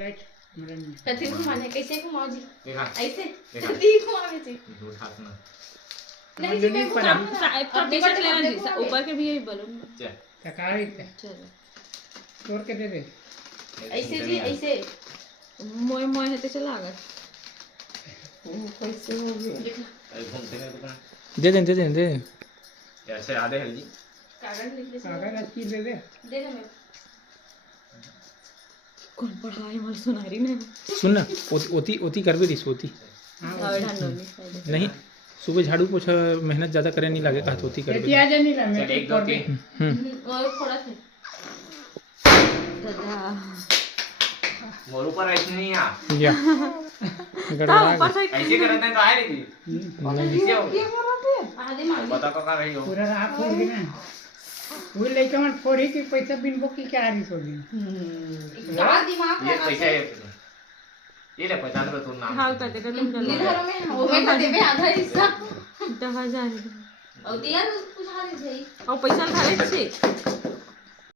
Right कथी घुमाने कैसे घुमाओ जी देखा ऐसे देखा। कथी घुमावे जी दूर हाथ में नहीं जी मैं घुमाऊंगा ना अब टी-शर्ट लेना जी ऊपर के भी यही बलून चल सकाळी चलो तोड़ के दे दे ऐसे जी ऐसे मोय मोय है तो चला अगर वो कैसे हो गया देखो अरे घूमते हैं दुकान दे दे दे दे दे ऐसे आधे हल जी कागज लिख ले कागज अच्छी दे दे दे दे मैं कौन पढ़ाई मल सुनारी ने सुन ना ओती ओती कर भी रही ओती और ढालो नहीं सुबह झाड़ू पोछा मेहनत ज्यादा करे नहीं लगे कहा ओती कर खेती आ जा नहीं चल एक दो तीन और थोड़ा थे दादा मोर ऊपर ऐसे नहीं आ या ता गड़बड़ा ऊपर से ऐसे करते हैं तो आए नहीं ऐसे हो आधे मार बता को का रही हो पूरा रात हो गई ना वो लेके मन फोड़ी के पैसा बिन बो की क्या रही सोगी इतना दिमाग ये लगा पैसा के ये ले 50 रुपए तू नाम हाउ कर दे तुम चलो इधर में वो मैं तो देबे आधा हिस्सा 10,000 और दिया कुछ हारी जाई और पैसा खाले छे